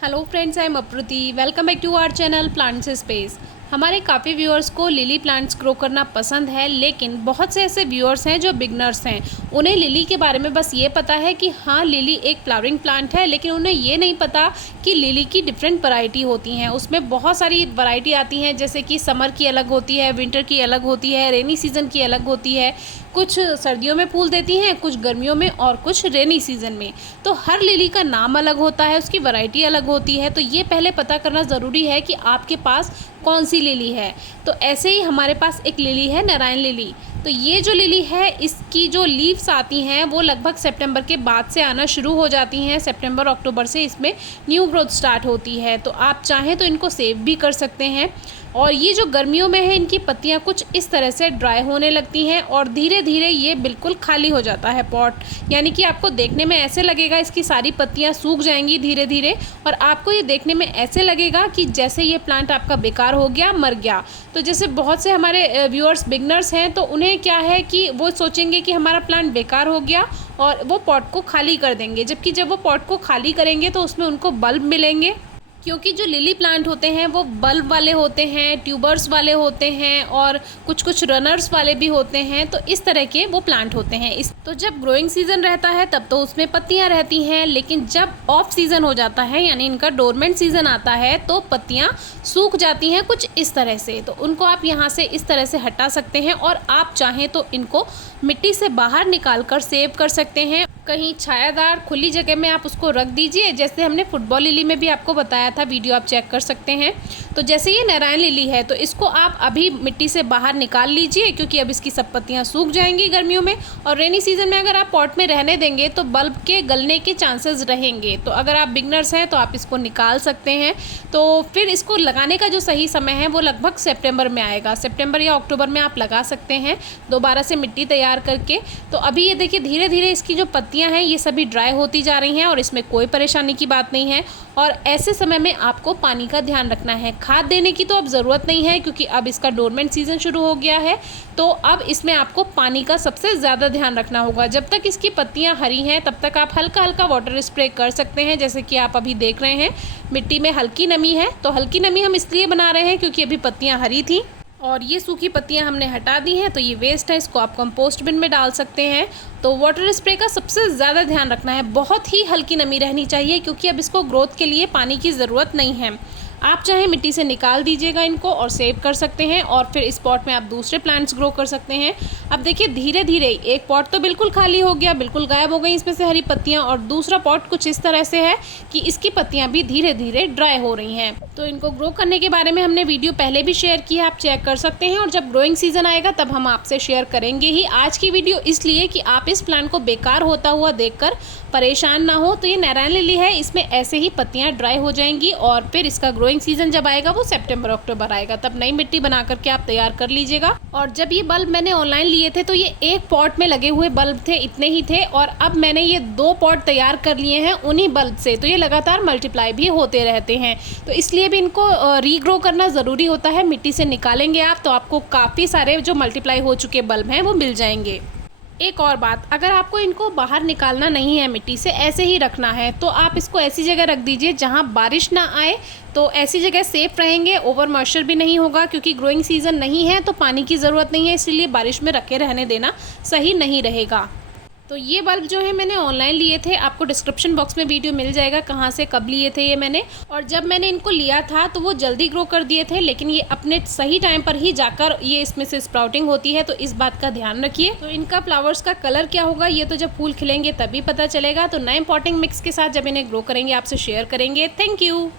Hello friends, I am Apruti. Welcome back to our channel plants space. हमारे काफ़ी viewers को lily plants grow करना पसंद है, लेकिन बहुत से ऐसे व्यूअर्स हैं जो बिगनर्स हैं। उन्हें लिली के बारे में बस ये पता है कि हाँ, लिली एक फ्लावरिंग प्लांट है, लेकिन उन्हें ये नहीं पता कि लिली की डिफरेंट वैरायटी होती हैं। उसमें बहुत सारी वैरायटी आती हैं, जैसे कि समर की अलग होती है, विंटर की अलग होती है, रेनी सीज़न की अलग होती है। कुछ सर्दियों में फूल देती हैं, कुछ गर्मियों में और कुछ रेनी सीज़न में। तो हर लिली का नाम अलग होता है, उसकी वैरायटी अलग होती है। तो ये पहले पता करना ज़रूरी है कि आपके पास कौन सी लिली है। तो ऐसे ही हमारे पास एक लिली है, नारायण लिली। तो ये जो लिली है, इसकी जो लीव्स आती हैं वो लगभग सितंबर के बाद से आना शुरू हो जाती हैं। सितंबर अक्टूबर से इसमें न्यू ग्रोथ स्टार्ट होती है। तो आप चाहें तो इनको सेव भी कर सकते हैं। और ये जो गर्मियों में है, इनकी पत्तियां कुछ इस तरह से ड्राई होने लगती हैं और धीरे धीरे ये बिल्कुल खाली हो जाता है पॉट। यानी कि आपको देखने में ऐसे लगेगा इसकी सारी पत्तियां सूख जाएंगी धीरे धीरे, और आपको ये देखने में ऐसे लगेगा कि जैसे ये प्लांट आपका बेकार हो गया, मर गया। तो जैसे बहुत से हमारे व्यूअर्स बिगनर्स हैं, तो उन्हें क्या है कि वो सोचेंगे कि हमारा प्लांट बेकार हो गया और वो पॉट को खाली कर देंगे। जबकि जब वो पॉट को खाली करेंगे तो उसमें उनको बल्ब मिलेंगे, क्योंकि जो लिली प्लांट होते हैं वो बल्ब वाले होते हैं, ट्यूबर्स वाले होते हैं और कुछ कुछ रनर्स वाले भी होते हैं। तो इस तरह के वो प्लांट होते हैं। तो जब ग्रोइंग सीजन रहता है तब तो उसमें पत्तियां रहती हैं, लेकिन जब ऑफ सीजन हो जाता है, यानी इनका डोरमेंट सीजन आता है, तो पत्तियां सूख जाती हैं कुछ इस तरह से। तो उनको आप यहाँ से इस तरह से हटा सकते हैं, और आप चाहें तो इनको मिट्टी से बाहर निकाल कर सेव कर सकते हैं। कहीं छायादार खुली जगह में आप उसको रख दीजिए, जैसे हमने फुटबॉल लिली में भी आपको बताया था, वीडियो आप चेक कर सकते हैं। तो जैसे ये नारायण लिली है, तो इसको आप अभी मिट्टी से बाहर निकाल लीजिए, क्योंकि अब इसकी सब पत्तियां सूख जाएंगी गर्मियों में। और रेनी सीजन में अगर आप पॉट में रहने देंगे तो बल्ब के गलने के चांसेस रहेंगे। तो अगर आप बिगनर्स हैं तो आप इसको निकाल सकते हैं। तो फिर इसको लगाने का जो सही समय है वो लगभग सितंबर में आएगा। सितंबर या अक्टूबर में आप लगा सकते हैं दोबारा से मिट्टी तैयार करके। तो अभी ये देखिए धीरे धीरे इसकी जो पत्तियां हैं ये सभी ड्राई होती जा रही हैं, और इसमें कोई परेशानी की बात नहीं है। और ऐसे समय में आपको पानी का ध्यान रखना है। खाद देने की तो अब ज़रूरत नहीं है, क्योंकि अब इसका डोरमेंट सीजन शुरू हो गया है। तो अब इसमें आपको पानी का सबसे ज़्यादा ध्यान रखना होगा। जब तक इसकी पत्तियां हरी हैं तब तक आप हल्का हल्का वाटर स्प्रे कर सकते हैं, जैसे कि आप अभी देख रहे हैं मिट्टी में हल्की नमी है। तो हल्की नमी हम इसलिए बना रहे हैं क्योंकि अभी पत्तियां हरी थी और ये सूखी पत्तियां हमने हटा दी हैं। तो ये वेस्ट है, इसको आप कंपोस्ट बिन में डाल सकते हैं। तो वाटर स्प्रे का सबसे ज़्यादा ध्यान रखना है, बहुत ही हल्की नमी रहनी चाहिए, क्योंकि अब इसको ग्रोथ के लिए पानी की ज़रूरत नहीं है। आप चाहे मिट्टी से निकाल दीजिएगा इनको और सेव कर सकते हैं, और फिर इस पॉट में आप दूसरे प्लांट्स ग्रो कर सकते हैं। अब देखिए धीरे धीरे एक पॉट तो बिल्कुल खाली हो गया, बिल्कुल गायब हो गई इसमें से हरी पत्तियां, और दूसरा पॉट कुछ इस तरह से है कि इसकी पत्तियां भी धीरे धीरे ड्राई हो रही हैं। तो इनको ग्रो करने के बारे में हमने वीडियो पहले भी शेयर किया, आप चेक कर सकते हैं। और जब ग्रोइंग सीजन आएगा तब हम आपसे शेयर करेंगे ही। आज की वीडियो इसलिए कि आप इस प्लांट को बेकार होता हुआ देखकर परेशान ना हो। तो ये नारायण लिली है, इसमें ऐसे ही पत्तियां ड्राई हो जाएंगी, और फिर इसका ग्रोइंग सीजन जब आएगा वो सितंबर अक्टूबर आएगा, तब नई मिट्टी बना करके आप तैयार कर लीजिएगा। और जब ये बल्ब मैंने ऑनलाइन लिए थे तो ये एक पॉट में लगे हुए बल्ब थे, इतने ही थे, और अब मैंने ये 2 पॉट तैयार कर लिए हैं उन्हीं बल्ब से। तो ये लगातार मल्टीप्लाई भी होते रहते हैं। तो इसलिए भी इनको रीग्रो करना ज़रूरी होता है। मिट्टी से निकालेंगे आप तो आपको काफ़ी सारे जो मल्टीप्लाई हो चुके बल्ब हैं वो मिल जाएंगे। एक और बात, अगर आपको इनको बाहर निकालना नहीं है, मिट्टी से ऐसे ही रखना है, तो आप इसको ऐसी जगह रख दीजिए जहां बारिश ना आए। तो ऐसी जगह सेफ रहेंगे, ओवर मॉइस्चर भी नहीं होगा, क्योंकि ग्रोइंग सीजन नहीं है तो पानी की ज़रूरत नहीं है, इसलिए बारिश में रखे रहने देना सही नहीं रहेगा। तो ये बल्ब जो है मैंने ऑनलाइन लिए थे, आपको डिस्क्रिप्शन बॉक्स में वीडियो मिल जाएगा कहाँ से कब लिए थे ये मैंने। और जब मैंने इनको लिया था तो वो जल्दी ग्रो कर दिए थे, लेकिन ये अपने सही टाइम पर ही जाकर ये इसमें से स्प्राउटिंग होती है। तो इस बात का ध्यान रखिए। तो इनका फ्लावर्स का कलर क्या होगा ये तो जब फूल खिलेंगे तभी पता चलेगा। तो नए पॉटिंग मिक्स के साथ जब इन्हें ग्रो करेंगे आपसे शेयर करेंगे। Thank you.